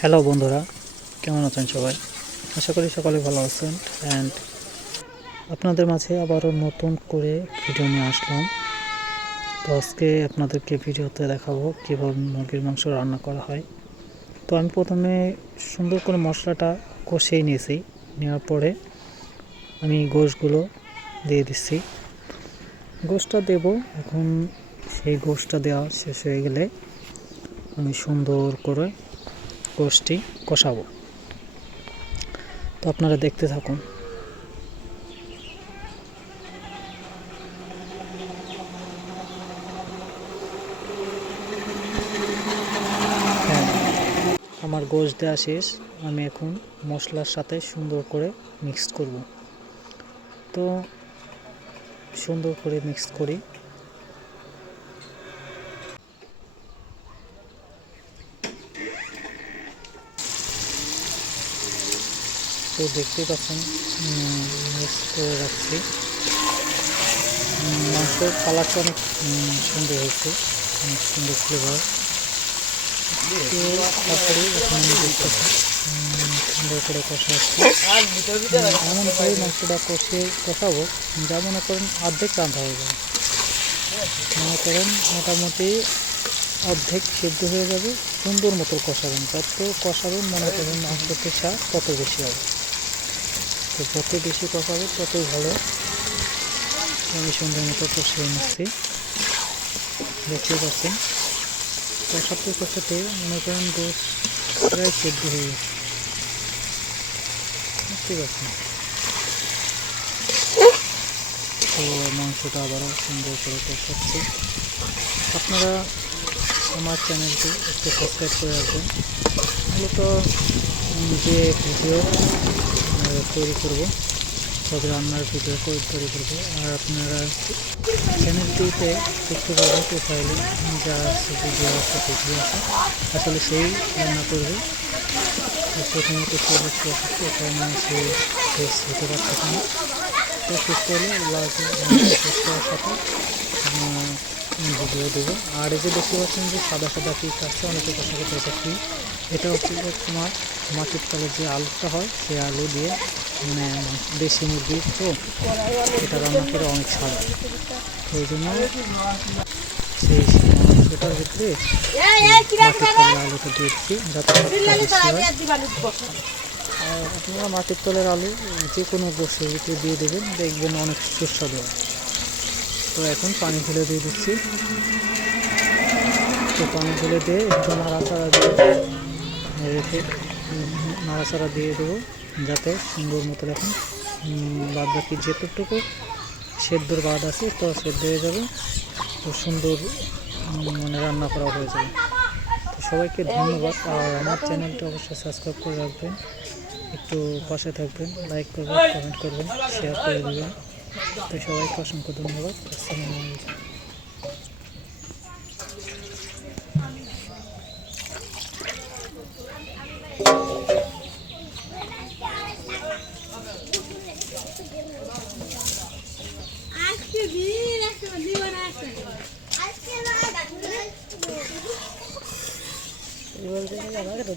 Hello বন্ধুরা, কেমন আছেন সবাই? আশা করি সকলে ভালো আছেন। অ্যান্ড আপনাদের মাঝে আবারও নতুন করে ভিডিও নিয়ে আসলাম। তো আজকে আপনাদেরকে ভিডিওতে দেখাবো কীভাবে মুরগির মাংস রান্না করা হয়। তো আমি প্রথমে সুন্দর করে মশলাটা কষিয়ে নিয়েছি। নেওয়ার পরে আমি গোশগুলো দিয়ে দিচ্ছি। গোশটা দেব। এখন সেই গোশটা দেওয়া শেষ হয়ে গেলে আমি সুন্দর করে গোশটি কষাবো। তো আপনারা দেখতে থাকুন। হ্যাঁ, আমার গোশ দেওয়া শেষ। আমি এখন মশলার সাথে সুন্দর করে মিক্স করব। তো সুন্দর করে মিক্স করি। তো দেখতেই পাচ্ছেন মিক্স করে রাখছি। মাংসের কালারটা অনেক সুন্দর হয়েছে, অনেক সুন্দর ফ্লেভার। তো তারপরে এখন আমি দেখতেছি সুন্দর করে কষাচ্ছি। এমনভাবে মাংসটা কষাবো যা মনে করেন অর্ধেক রান্না হয়ে যাবে। মনে করেন মোটামুটি অর্ধেক সেদ্ধ হয়ে যাবে। সুন্দর মতো কষাবেন, যত কষাবেন মনে করেন মাংসটির স্বাদ তত বেশি হবে। তো যত বেশি কষাবে ততই ভালো। আমি সুন্দর মতো কষিয়ে নিচ্ছি, দেখতে পাচ্ছেন। কষাতে কষাতে মনে করেন গোশ প্রায় সেদ্ধ হয়ে গেছে, দেখতে পাচ্ছেন। তো মাংসটা আবারও সুন্দর করে কষাচ্ছি। আপনারা আমার চ্যানেলটি একটু সাবস্ক্রাইব করে রাখবেন। মূলত যে ভিডিও তৈরি করব, সব রান্নার ভিডিও তৈরি করব। আর আপনারা চ্যানেলটিতে দেখতে পাবেন প্রোফাইলে যা ভিডিও আছে আসলে সেই রান্না করবে। সেখানে কিছু হচ্ছে অসুস্থ, কারণে সে টেস্ট হতে পারতেছে না। তো সুস্থ হলে সুস্থর সাথে ভিডিও দেবো। আর এই যে দেখতে পাচ্ছেন যে সাদা সাদা পিস আছে, অনেকে প্রশ্ন করতে এটা কি? এটা হচ্ছে যে তোমার মাটির তলে যে আলুটা হয় সেই আলু দিয়ে, মানে দেশি মুরগির, তো এটা রান্না করে অনেক স্বাদ। তো ওই জন্য সেই মাংসটার ভিতরে মাটির তলের আলুটা দিয়ে দিচ্ছি যাতে আর আপনারা মাটির তলের আলু যে কোনো গোশের ভিতরে দিয়ে দেবেন, দেখবেন অনেক সুস্বাদু হয়। তো এখন পানি ফেলে দিয়ে দিচ্ছি। তো পানি ফেলে দিয়ে একটু নাড়াচাড়া দিয়ে দেবো যাতে সুন্দর মতো এখন বাদ বাকি যেতটুকু সেদ্ধর বাদ আছে তো সেদ্ধ হয়ে যাবে। তো সুন্দর মানে রান্না করা হয়ে যাবে। তো সবাইকে ধন্যবাদ। আর আমার চ্যানেলটা অবশ্যই সাবস্ক্রাইব করে রাখবেন, একটু পাশে থাকবেন, লাইক করবেন, কমেন্ট করবেন, শেয়ার করে দেবেন। তো সবাইকে অসংখ্য ধন্যবাদ। আসসালামু আলাইকুম।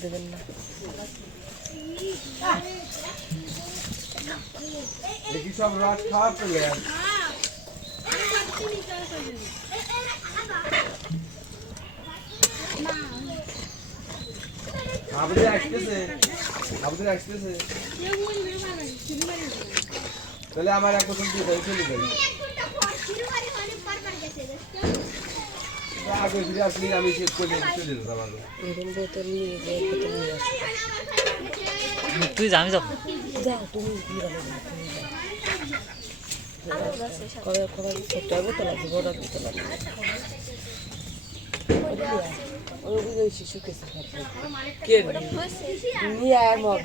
দেবেন না দেখি সব রাত খাওয়া পেলেন। আমাদের আসতেছে তাহলে আমার এক বছর দিয়ে চলে যাবে। আগে ফিরে আসলে আমি শেষ করে চলে যেতাম। তুই জানি যাও তুমি কবে কবে করতে হবে তো লাগবে, ওরা দিতে লাগবে। ওই শিশু কেসে নিয়ে আর মগ